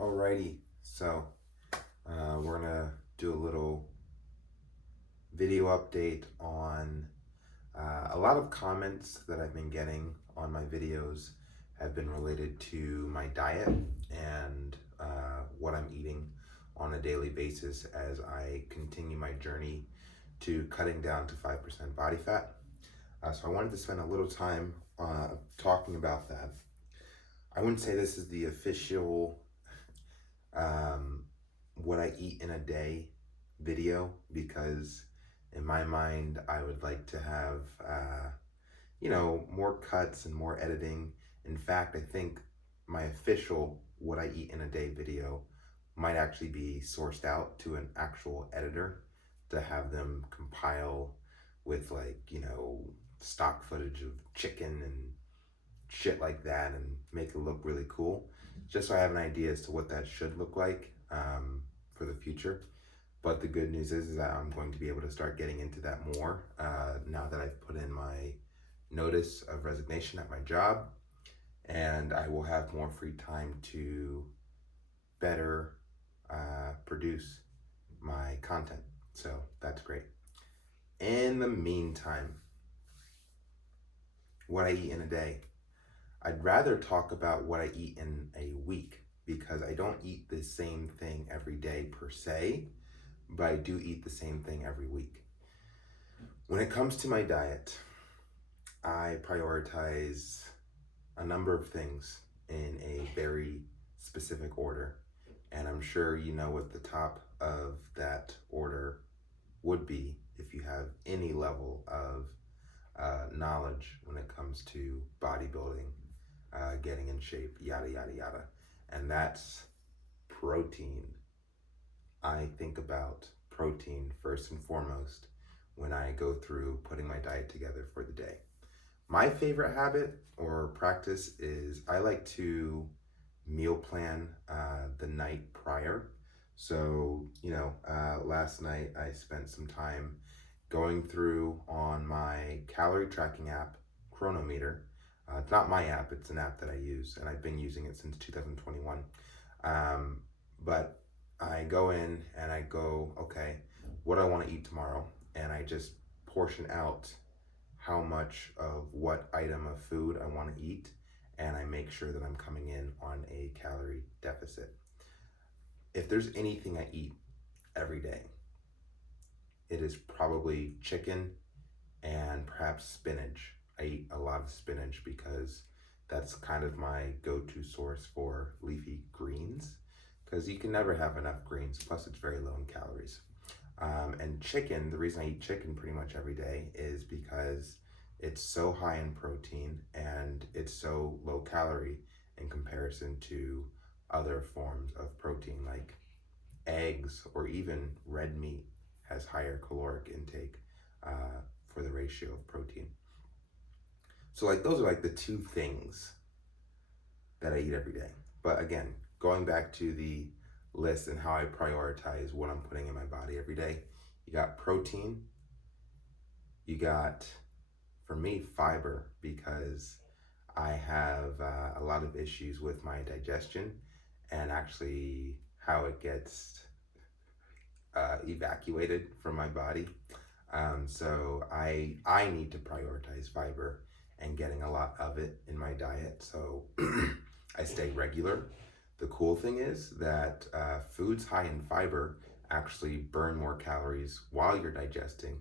Alrighty, so we're gonna do a little video update on a lot of comments that I've been getting on my videos have been related to my diet and what I'm eating on a daily basis as I continue my journey to cutting down to 5% body fat. So I wanted to spend a little time talking about that. I wouldn't say this is the official um, what I eat in a day video because in my mind I would like to have more cuts and more editing. In fact, I think my official what I eat in a day video might actually be sourced out to an actual editor to have them compile with stock footage of chicken and shit like that and make it look really cool, just so I have an idea as to what that should look like for the future. But the good news is that I'm going to be able to start getting into that more now that I've put in my notice of resignation at my job, and I will have more free time to better produce my content. So that's great. In the meantime, what I eat in a day. I'd rather talk about what I eat in a week because I don't eat the same thing every day per se, but I do eat the same thing every week. When it comes to my diet, I prioritize a number of things in a very specific order. And I'm sure you know what the top of that order would be if you have any level of knowledge when it comes to bodybuilding, getting in shape, yada, yada, yada. And that's protein. I think about protein first and foremost when I go through putting my diet together for the day. My favorite habit or practice is I like to meal plan the night prior. So, last night I spent some time going through on my calorie tracking app, Chronometer. It's not my app, it's an app that I use, and I've been using it since 2021. But I go in and I go, okay, what do I want to eat tomorrow? And I just portion out how much of what item of food I want to eat, and I make sure that I'm coming in on a calorie deficit. If there's anything I eat every day, it is probably chicken and perhaps spinach. I eat a lot of spinach because that's kind of my go-to source for leafy greens because you can never have enough greens, plus it's very low in calories. And chicken, the reason I eat chicken pretty much every day is because it's so high in protein and it's so low calorie in comparison to other forms of protein like eggs or even red meat has higher caloric intake for the ratio of protein. So those are the two things that I eat every day. But again, going back to the list and how I prioritize what I'm putting in my body every day, you got protein, you got, for me, fiber, because I have a lot of issues with my digestion and actually how it gets evacuated from my body. So I need to prioritize fiber and getting a lot of it in my diet. So I stay regular. The cool thing is that foods high in fiber actually burn more calories while you're digesting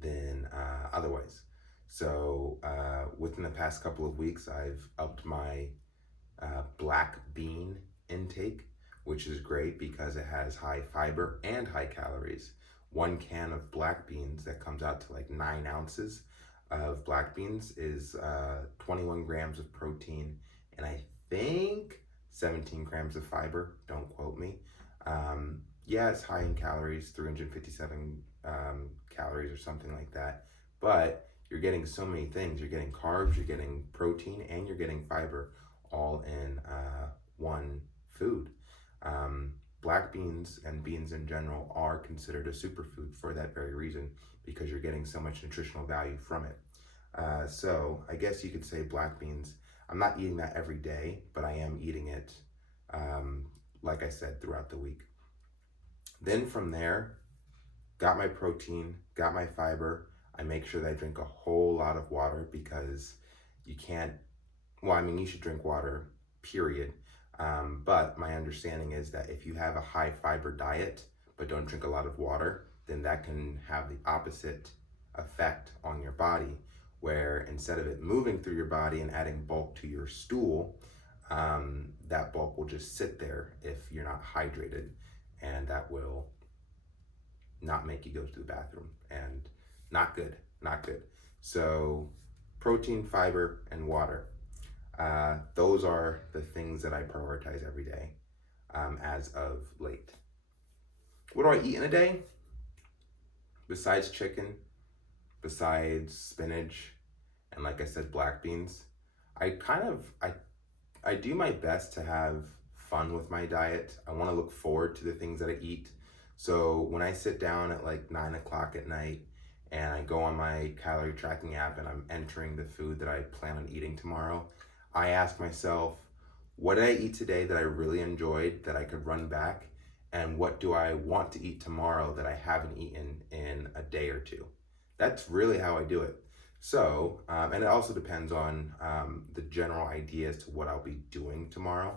than otherwise. So within the past couple of weeks, I've upped my black bean intake, which is great because it has high fiber and high calories. One can of black beans that comes out to 9 ounces of black beans is 21 grams of protein and I think 17 grams of fiber. Don't quote me. Yeah, it's high in calories, 357 calories or something like that. But you're getting so many things. You're getting carbs, you're getting protein, and you're getting fiber all in one food. Black beans and beans in general are considered a superfood for that very reason because you're getting so much nutritional value from it. So I guess you could say black beans. I'm not eating that every day, but I am eating it like I said, throughout the week. Then from there, got my protein, got my fiber. I make sure that I drink a whole lot of water because you can't, well, I mean, you should drink water, period. But my understanding is that if you have a high fiber diet but don't drink a lot of water, then that can have the opposite effect on your body, where instead of it moving through your body and adding bulk to your stool, that bulk will just sit there if you're not hydrated, and that will not make you go to the bathroom, and not good, not good. So protein, fiber, and water. Those are the things that I prioritize every day as of late. What do I eat in a day? Besides chicken, besides spinach, and like I said, black beans, I kind of I do my best to have fun with my diet. I want to look forward to the things that I eat. So when I sit down at like 9 o'clock at night and I go on my calorie tracking app and I'm entering the food that I plan on eating tomorrow, I ask myself, what did I eat today that I really enjoyed that I could run back? And what do I want to eat tomorrow that I haven't eaten in a day or two? That's really how I do it. So, and it also depends on the general idea as to what I'll be doing tomorrow.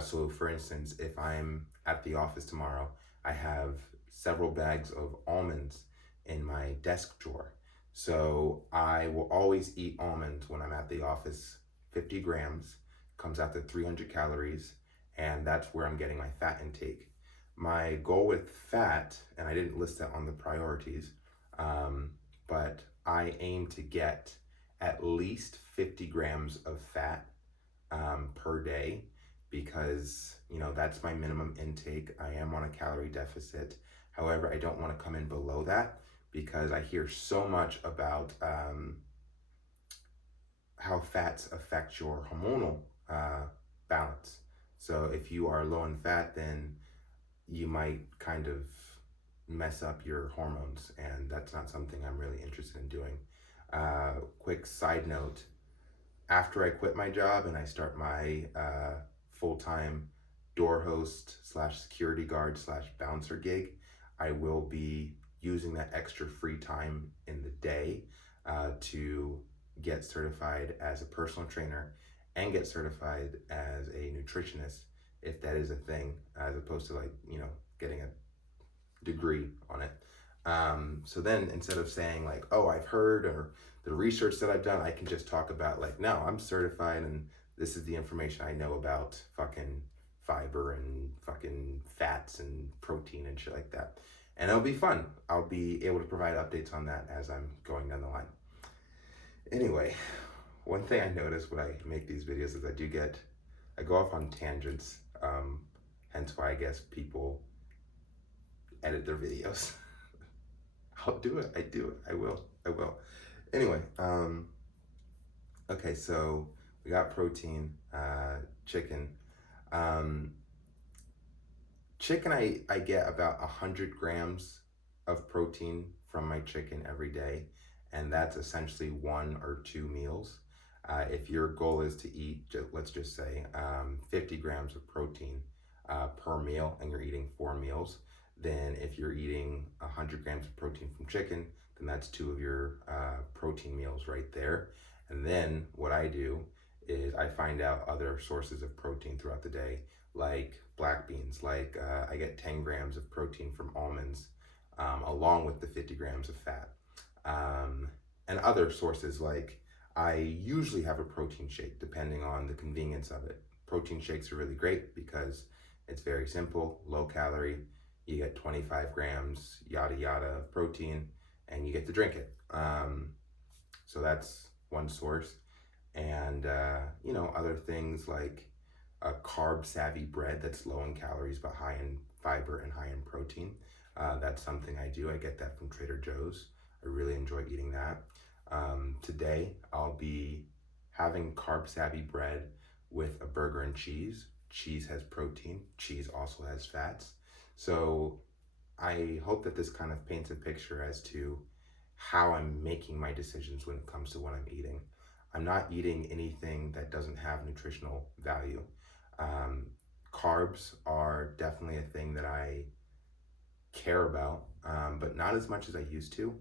So, for instance, if I'm at the office tomorrow, I have several bags of almonds in my desk drawer. So, I will always eat almonds when I'm at the office. 50 grams comes out to 300 calories, and that's where I'm getting my fat intake. My goal with fat, and I didn't list that on the priorities, but I aim to get at least 50 grams of fat per day, because that's my minimum intake. I am on a calorie deficit. However, I don't want to come in below that because I hear so much about how fats affect your hormonal balance. So if you are low in fat, then you might kind of mess up your hormones, and that's not something I'm really interested in doing. Quick side note, after I quit my job and I start my full-time door host slash security guard slash bouncer gig, I will be using that extra free time in the day to get certified as a personal trainer and get certified as a nutritionist, if that is a thing, as opposed to getting a degree on it. So then instead of saying like, oh, I've heard, or the research that I've done, I can just talk about like, no, I'm certified and this is the information I know about fucking fiber and fucking fats and protein and shit like that. And it'll be fun. I'll be able to provide updates on that as I'm going down the line. Anyway, one thing I notice when I make these videos is I go off on tangents. Hence why I guess people edit their videos. I'll do it. I do it. I will. Anyway, okay, so we got protein, chicken. Chicken, I get about 100 grams of protein from my chicken every day, and that's essentially 1 or 2 meals. If your goal is to eat, let's just say 50 grams of protein per meal, and you're eating 4 meals, then if you're eating 100 grams of protein from chicken, then that's 2 of your protein meals right there. And then what I do is I find out other sources of protein throughout the day, like black beans. Like I get 10 grams of protein from almonds, along with the 50 grams of fat. And other sources, like I usually have a protein shake depending on the convenience of it. Protein shakes are really great because it's very simple, low calorie. You get 25 grams, yada yada, of protein, and you get to drink it. So that's one source. And, other things like a carb savvy bread that's low in calories but high in fiber and high in protein. That's something I do. I get that from Trader Joe's. I really enjoy eating that. Today, I'll be having carb savvy bread with a burger and cheese. Cheese has protein. Cheese also has fats. So I hope that this kind of paints a picture as to how I'm making my decisions when it comes to what I'm eating. I'm not eating anything that doesn't have nutritional value. Carbs are definitely a thing that I care about, but not as much as I used to.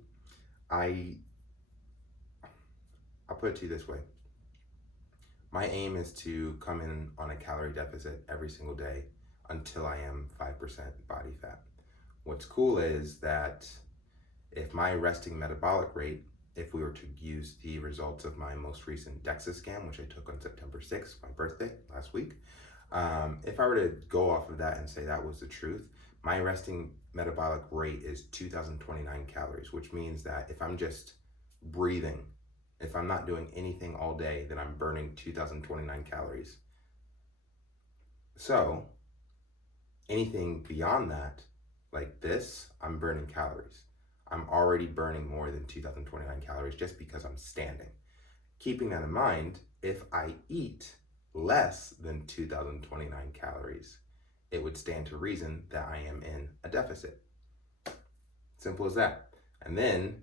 I I'll put it to you this way. My aim is to come in on a calorie deficit every single day until I am 5% body fat. What's cool is that if my resting metabolic rate, if we were to use the results of my most recent DEXA scan, which I took on September 6th, my birthday last week, if I were to go off of that and say that was the truth, my resting metabolic rate is 2029 calories, which means that if I'm just breathing, if I'm not doing anything all day, then I'm burning 2029 calories. So anything beyond that, like this, I'm burning calories. I'm already burning more than 2029 calories just because I'm standing. Keeping that in mind, if I eat less than 2029 calories, it would stand to reason that I am in a deficit. Simple as that. And then,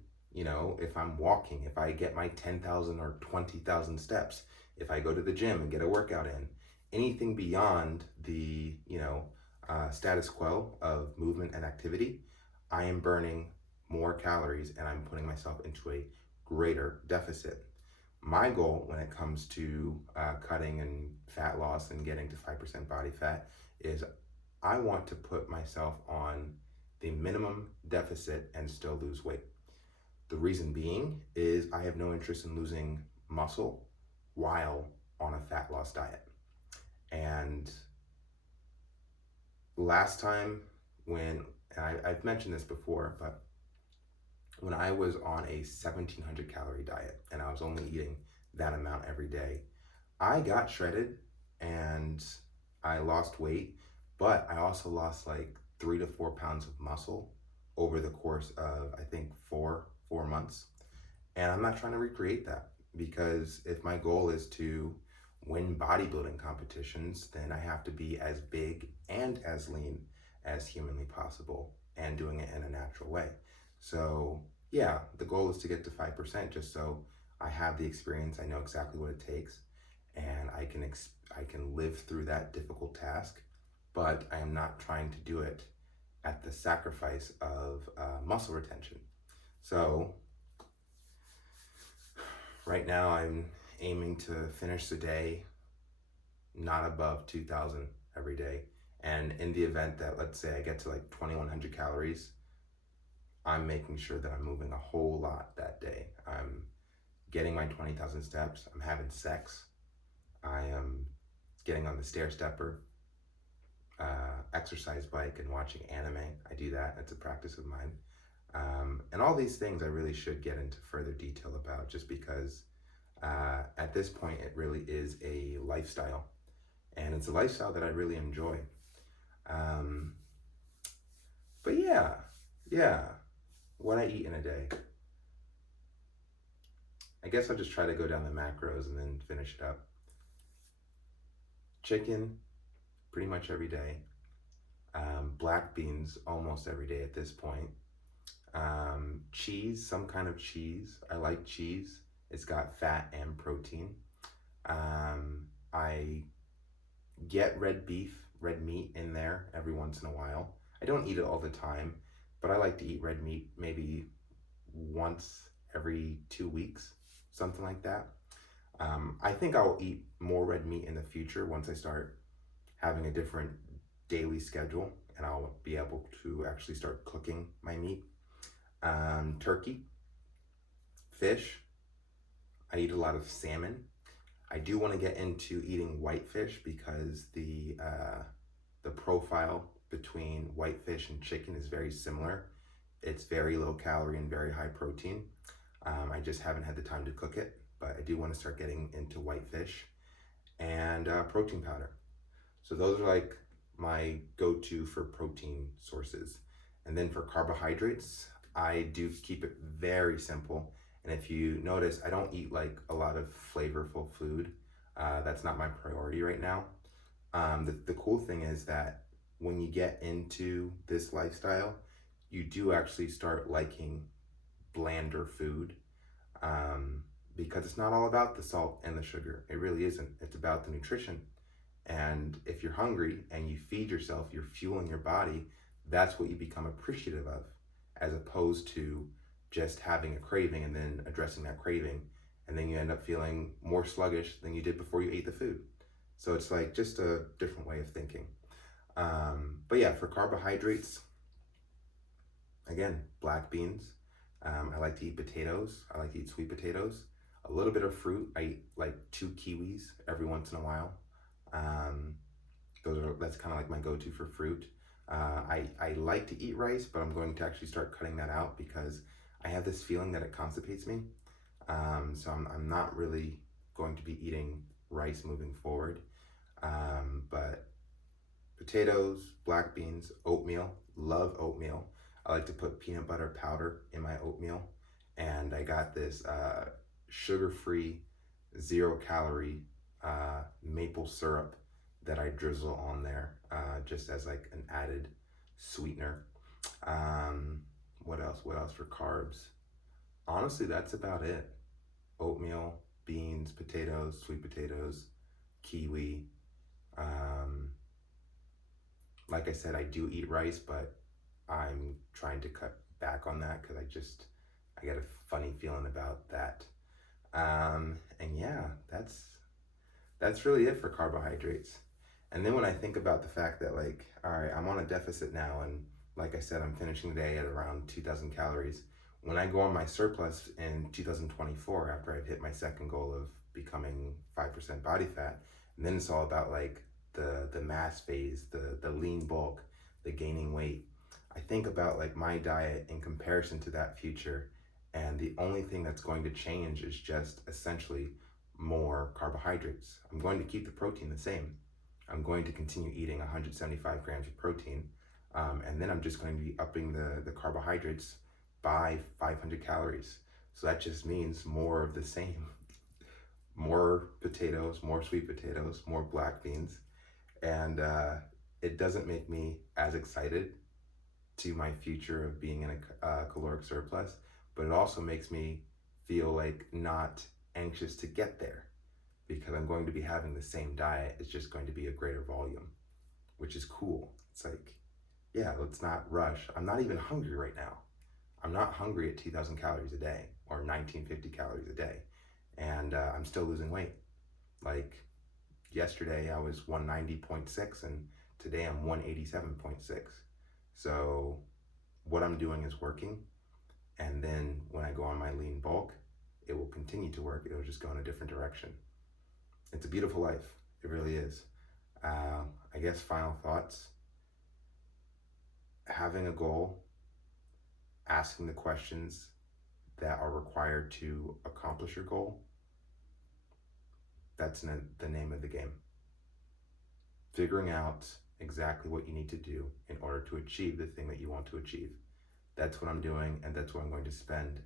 if I'm walking, if I get my 10,000 or 20,000 steps, if I go to the gym and get a workout in, anything beyond the, status quo of movement and activity, I am burning more calories and I'm putting myself into a greater deficit. My goal when it comes to cutting and fat loss and getting to 5% body fat is I want to put myself on the minimum deficit and still lose weight. The reason being is I have no interest in losing muscle while on a fat loss diet. And last time and I've mentioned this before, but when I was on a 1700 calorie diet and I was only eating that amount every day, I got shredded and I lost weight, but I also lost like 3 to 4 pounds of muscle over the course of, I think, four months. And I'm not trying to recreate that, because if my goal is to win bodybuilding competitions, then I have to be as big and as lean as humanly possible and doing it in a natural way. So yeah, the goal is to get to 5% just so I have the experience, I know exactly what it takes, and I can live through that difficult task, but I am not trying to do it at the sacrifice of muscle retention. So right now I'm aiming to finish the day not above 2,000 every day. And in the event that, let's say, I get to like 2,100 calories, I'm making sure that I'm moving a whole lot that day. I'm getting my 20,000 steps. I'm having sex. I am getting on the stair stepper, exercise bike, and watching anime. I do that. It's a practice of mine. And all these things I really should get into further detail about, just because at this point it really is a lifestyle. And it's a lifestyle that I really enjoy. But yeah, what I eat in a day. I guess I'll just try to go down the macros and then finish it up. Chicken, pretty much every day. Black beans, almost every day at this point. Cheese, some kind of cheese. I like cheese. It's got fat and protein. I get red meat in there every once in a while. I don't eat it all the time, but I like to eat red meat maybe once every 2 weeks, something like that. I think I'll eat more red meat in the future once I start having a different daily schedule and I'll be able to actually start cooking my meat. Turkey, fish. I eat a lot of salmon. I do want to get into eating whitefish because the profile between whitefish and chicken is very similar. It's very low calorie and very high protein. I just haven't had the time to cook it, but I do want to start getting into whitefish and protein powder. So those are like my go-to for protein sources. And then for carbohydrates, I do keep it very simple. And if you notice, I don't eat like a lot of flavorful food. That's not my priority right now. The cool thing is that when you get into this lifestyle, you do actually start liking blander food, because it's not all about the salt and the sugar. It really isn't. It's about the nutrition And if you're hungry and you feed yourself, you're fueling your body, that's what you become appreciative of, as opposed to just having a craving and then addressing that craving. And then you end up feeling more sluggish than you did before you ate the food. So it's like just a different way of thinking. But yeah, for carbohydrates, again, black beans. I like to eat potatoes. I like to eat sweet potatoes. A little bit of fruit. I eat like 2 kiwis every once in a while. Um, that's kind of like my go-to for fruit. I like to eat rice, but I'm going to actually start cutting that out because I have this feeling that it constipates me. So I'm not really going to be eating rice moving forward. But potatoes, black beans, oatmeal. Love oatmeal. I like to put peanut butter powder in my oatmeal. And I got this sugar-free, 0-calorie maple syrup that I drizzle on there just as like an added sweetener. What else? What else for carbs? Honestly, that's about it. Oatmeal, beans, potatoes, sweet potatoes, kiwi. Um, like I said, I do eat rice, but I'm trying to cut back on that because I get a funny feeling about that. And yeah, that's really it for carbohydrates. And then when I think about the fact that like, all right, I'm on a deficit now, and like I said, I'm finishing the day at around 2,000 calories. When I go on my surplus in 2024, after I've hit my second goal of becoming 5% body fat, and then it's all about like the mass phase, the lean bulk, the gaining weight. I think about like my diet in comparison to that future, and the only thing that's going to change is just essentially more carbohydrates. I'm going to keep the protein the same. I'm going to continue eating 175 grams of protein, and then I'm just going to be upping the carbohydrates by 500 calories. So that just means more of the same. More potatoes, more sweet potatoes, more black beans. And it doesn't make me as excited to my future of being in a caloric surplus, but it also makes me feel like not anxious to get there because I'm going to be having the same diet. It's just going to be a greater volume, which is cool. It's like, yeah, let's not rush. I'm not even hungry right now. I'm not hungry at 2,000 calories a day or 1,950 calories a day. And I'm still losing weight. Like yesterday I was 190.6 and today I'm 187.6. So what I'm doing is working. And then when I go on my lean bulk, it will continue to work. It'll just go in a different direction. It's a beautiful life. It really is. I guess final thoughts. Having a goal, asking the questions that are required to accomplish your goal, that's the name of the game. Figuring out exactly what you need to do in order to achieve the thing that you want to achieve. That's what I'm doing, and that's what I'm going to spend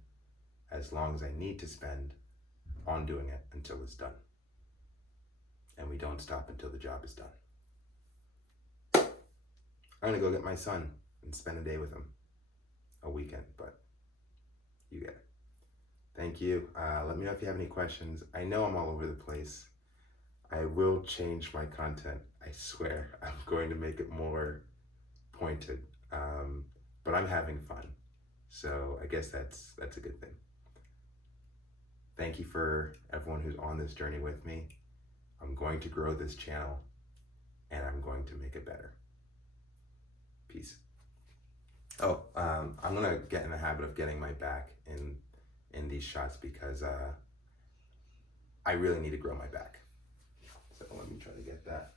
as long as I need to spend on doing it until it's done. And we don't stop until the job is done. I'm gonna go get my son and spend a day with him. A weekend, but you get it. Thank you. Let me know if you have any questions. I know I'm all over the place. I will change my content. I swear. I'm going to make it more pointed. But I'm having fun. So I guess that's a good thing. Thank you for everyone who's on this journey with me. I'm going to grow this channel and I'm going to make it better. Peace. Oh, I'm gonna get in the habit of getting my back in these shots because I really need to grow my back. So let me try to get that.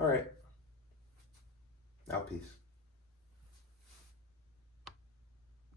All right. Now peace.